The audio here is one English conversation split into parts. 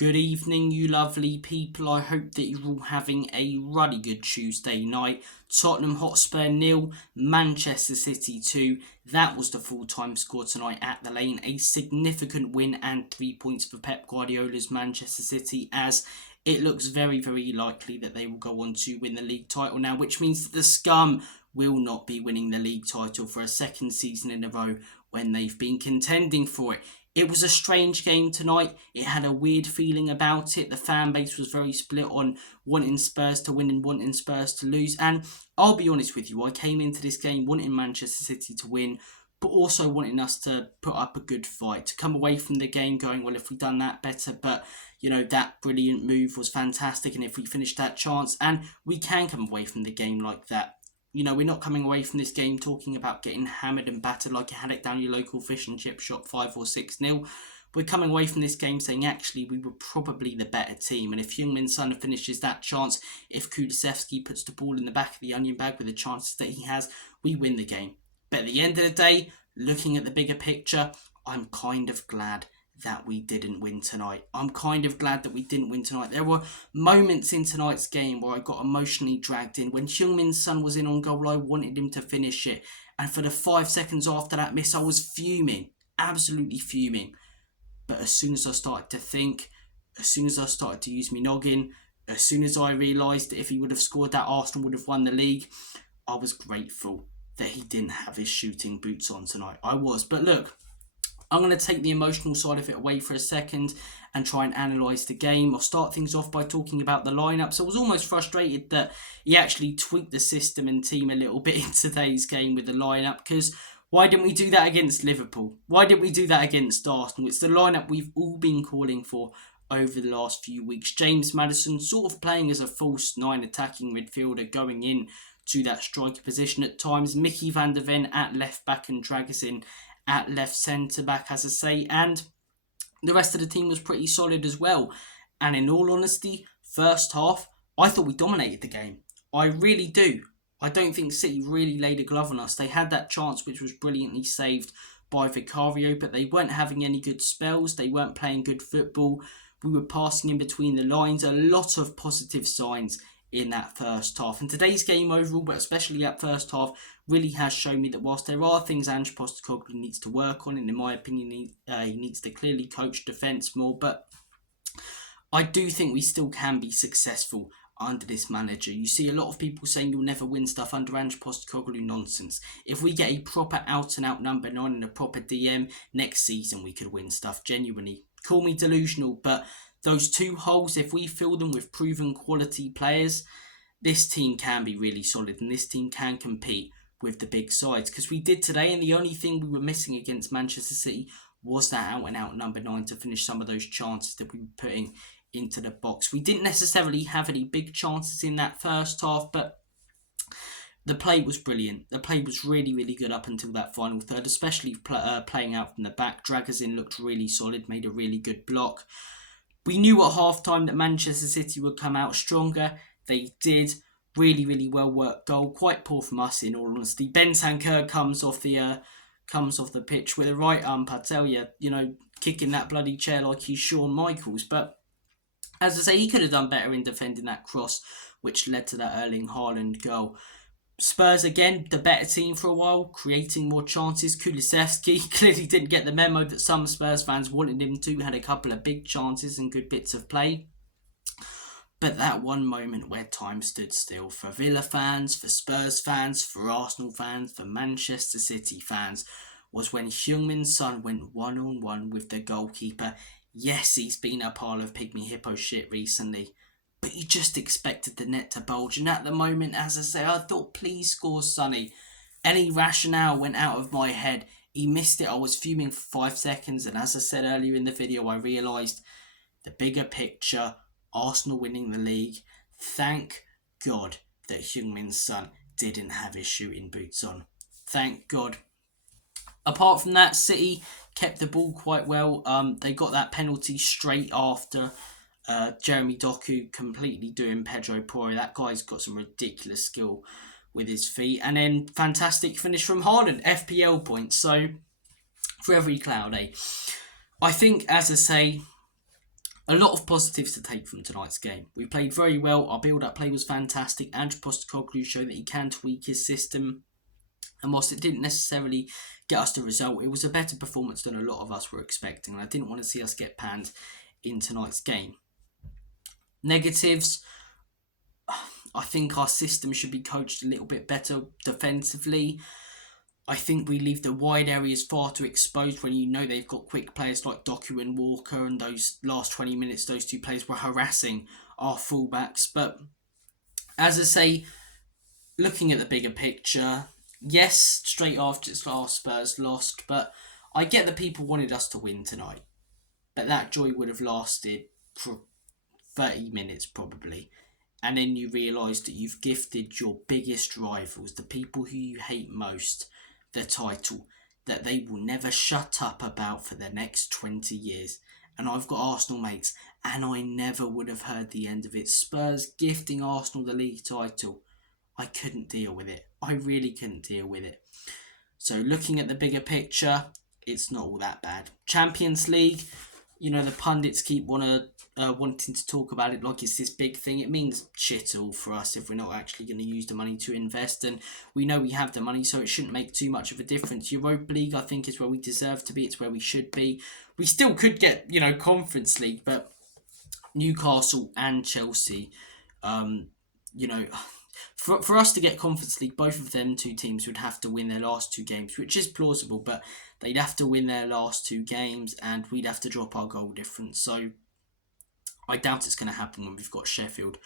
Good evening, you lovely people. I hope that you're all having a ruddy good Tuesday night. Tottenham Hotspur 0, Manchester City 2. That was the full-time score tonight at the Lane. A significant win and 3 points for Pep Guardiola's Manchester City, as it looks very, very likely that they will go on to win the league title now, which means that the Scum will not be winning the league title for a second season in a row when they've been contending for it. It was a strange game tonight. It had a weird feeling about it. The fan base was very split on wanting Spurs to win and wanting Spurs to lose. And I'll be honest with you, I came into this game wanting Manchester City to win, but also wanting us to put up a good fight, to come away from the game going, well, if we'd done that better, but, that brilliant move was fantastic, and if we finished that chance, and we can come away from the game like that. We're not coming away from this game talking about getting hammered and battered like you had it down your local fish and chip shop 5 or 6-0. We're coming away from this game saying, actually, we were probably the better team. And if Heung-min Son finishes that chance, if Kulusevski puts the ball in the back of the onion bag with the chances that he has, we win the game. But at the end of the day, looking at the bigger picture, I'm kind of glad that we didn't win tonight. I'm kind of glad that we didn't win tonight. There were moments in tonight's game where I got emotionally dragged in. When Heung-min Son was in on goal, I wanted him to finish it. And for the 5 seconds after that miss, I was fuming. Absolutely fuming. But as soon as I started to think, as soon as I started to use my noggin, as soon as I realised that if he would have scored that, Arsenal would have won the league, I was grateful that he didn't have his shooting boots on tonight. I was. But look, I'm going to take the emotional side of it away for a second and try and analyse the game. I'll start things off by talking about the lineup. So I was almost frustrated that he actually tweaked the system and team a little bit in today's game with the lineup, because why didn't we do that against Liverpool? Why didn't we do that against Arsenal? It's the lineup we've all been calling for over the last few weeks. James Maddison sort of playing as a false 9 attacking midfielder, going in to that striker position at times. Mickey van der Ven at left back and Dragusin at left centre back, as I say, and the rest of the team was pretty solid as well. And in all honesty, first half, I thought we dominated the game. I really do. I don't think City really laid a glove on us. They had that chance which was brilliantly saved by Vicario, but they weren't having any good spells. They weren't playing good football. We were passing in between the lines. A lot of positive signs in that first half. And today's game overall, but especially that first half, really has shown me that whilst there are things Ange Postecoglou needs to work on, and in my opinion, he needs to clearly coach defence more, but I do think we still can be successful under this manager. You see a lot of people saying you'll never win stuff under Ange Postecoglou. Nonsense. If we get a proper out-and-out number 9 and a proper DM, next season we could win stuff, genuinely. Call me delusional, but those 2 holes, if we fill them with proven quality players, this team can be really solid and this team can compete with the big sides, because we did today, and the only thing we were missing against Manchester City was that out-and-out number 9 to finish some of those chances that we were putting into the box. We didn't necessarily have any big chances in that first half, but the play was brilliant. The play was really, really good up until that final third, especially playing out from the back. Dragusin looked really solid, made a really good block. We knew at half-time that Manchester City would come out stronger. They did. Really, really well worked goal. Quite poor from us, in all honesty. Bentancur comes off the pitch with a right arm. I tell you, kicking that bloody chair like he's Shawn Michaels. But as I say, he could have done better in defending that cross, which led to that Erling Haaland goal. Spurs, again, the better team for a while, creating more chances. Kulusevski clearly didn't get the memo that some Spurs fans wanted him to. Had a couple of big chances and good bits of play. But that one moment where time stood still for Villa fans, for Spurs fans, for Arsenal fans, for Manchester City fans, was when Heung-min Son went one-on-one with the goalkeeper. Yes, he's been a pile of pygmy hippo shit recently, but you just expected the net to bulge. And at the moment, as I say, I thought, please score, Sonny. Any rationale went out of my head. He missed it. I was fuming for 5 seconds. And as I said earlier in the video, I realised the bigger picture, Arsenal winning the league. Thank God that Heung-min Son didn't have his shooting boots on. Thank God. Apart from that, City kept the ball quite well. They got that penalty straight after Jeremy Doku completely doing Pedro Porro. That guy's got some ridiculous skill with his feet. And then fantastic finish from Haaland. FPL points. So for every cloud, I think, as I say, A lot of positives to take from tonight's game. We played very well. Our build-up play was fantastic. Andrew Postecoglou showed that he can tweak his system. And whilst it didn't necessarily get us the result, it was a better performance than a lot of us were expecting. And I didn't want to see us get panned in tonight's game. Negatives, I think our system should be coached a little bit better defensively. I think we leave the wide areas far too exposed when you know they've got quick players like Doku and Walker, and those last 20 minutes, those two players were harassing our fullbacks. But as I say, looking at the bigger picture, yes, straight after Spurs lost, but I get that people wanted us to win tonight. But that joy would have lasted for 30 minutes probably. And then you realise that you've gifted your biggest rivals, the people who you hate most, the title that they will never shut up about for the next 20 years. And I've got Arsenal mates, and I never would have heard the end of it. Spurs gifting Arsenal the league title. I couldn't deal with it. I really couldn't deal with it. So looking at the bigger picture, it's not all that bad. Champions League, the pundits keep wanting to talk about it like it's this big thing. It means shit all for us if we're not actually going to use the money to invest, and we know we have the money, so it shouldn't make too much of a difference. Europa League, I think, is where we deserve to be. It's where we should be. We still could get, Conference League, but Newcastle and Chelsea, for us to get Conference League, both of them two teams would have to win their last two games, which is plausible, but they'd have to win their last two games and we'd have to drop our goal difference. So I doubt it's going to happen when we've got Sheffield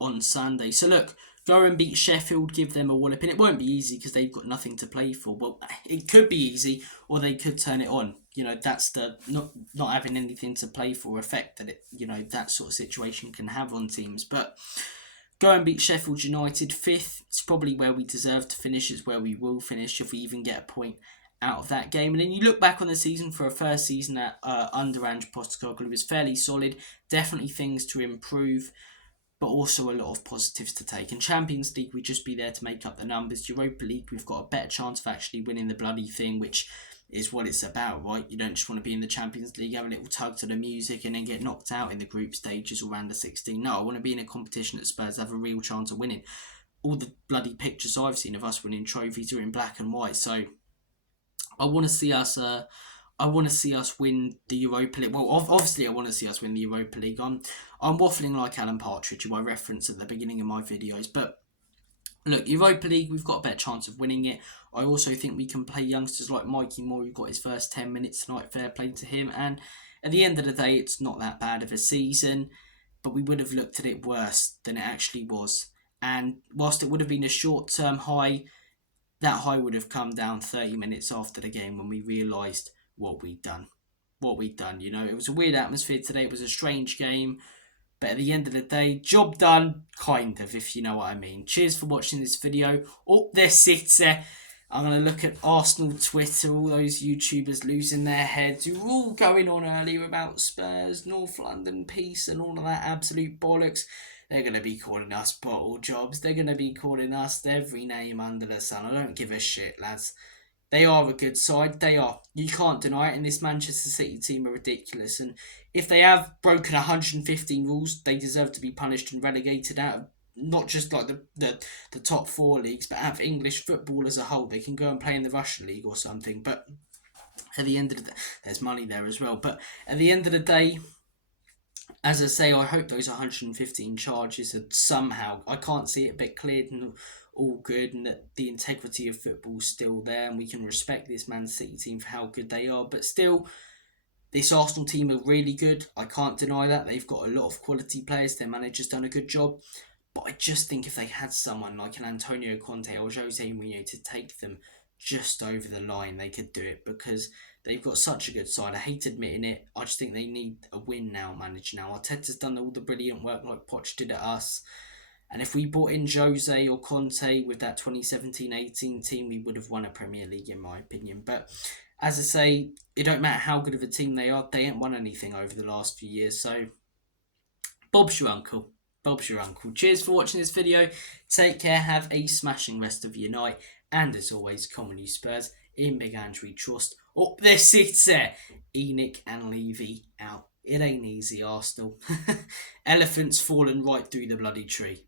on Sunday. So look, go and beat Sheffield, give them a wallop, and it won't be easy because they've got nothing to play for. Well, it could be easy, or they could turn it on. That's the not having anything to play for effect that it, that sort of situation can have on teams. But go and beat Sheffield United 5th. It's probably where we deserve to finish. It's where we will finish if we even get a point out of that game. And then you look back on the season for a first season at under Andrew Postecoglou, it was fairly solid. Definitely things to improve, but also a lot of positives to take. And Champions League, we'd just be there to make up the numbers. Europa League, we've got a better chance of actually winning the bloody thing, which is what it's about, right? You don't just want to be in the Champions League, have a little tug to the music and then get knocked out in the group stages or round of 16. No, I want to be in a competition at Spurs, have a real chance of winning. All the bloody pictures I've seen of us winning trophies are in black and white, so I want to see us win the Europa League. Well, obviously I want to see us win the Europa League. I'm waffling like Alan Partridge, who I referenced at the beginning of my videos, but look, Europa League, we've got a better chance of winning it. I also think we can play youngsters like Mikey Moore, who got his first 10 minutes tonight. Fair play to him. And at the end of the day, it's not that bad of a season, but we would have looked at it worse than it actually was. And whilst it would have been a short-term high, that high would have come down 30 minutes after the game when we realised what we'd done. It was a weird atmosphere today. It was a strange game. But at the end of the day, job done, kind of, if you know what I mean. Cheers for watching this video. Up there sits I'm going to look at Arsenal Twitter, all those YouTubers losing their heads who were all going on earlier about Spurs, North London peace and all of that absolute bollocks. They're going to be calling us bottle jobs. They're going to be calling us every name under the sun. I don't give a shit, lads. They are a good side. They are. You can't deny it. And this Manchester City team are ridiculous. And if they have broken 115 rules, they deserve to be punished and relegated out of not just like the top 4 leagues, but out of English football as a whole. They can go and play in the Russian league or something. But at the end of the day, there's money there as well. But at the end of the day, as I say, I hope those 115 charges are somehow, I can't see it, but cleared and all good, and that the integrity of football is still there, and we can respect this Man City team for how good they are. But still, this Arsenal team are really good. I can't deny that. They've got a lot of quality players. Their manager's done a good job. But I just think if they had someone like an Antonio Conte or Jose Mourinho to take them just over the line, they could do it, because they've got such a good side. I hate admitting it. I just think they need a win now, manager now. Arteta's done all the brilliant work like Poch did at us. And if we brought in Jose or Conte with that 2017-18 team, we would have won a Premier League, in my opinion. But as I say, it don't matter how good of a team they are. They ain't won anything over the last few years. So, Bob's your uncle. Bob's your uncle. Cheers for watching this video. Take care. Have a smashing rest of your night. And as always, Comedy Spurs in Big Andrew Trust. Up there sits Enoch and Levy out. It ain't easy, Arsenal. Elephants falling right through the bloody tree.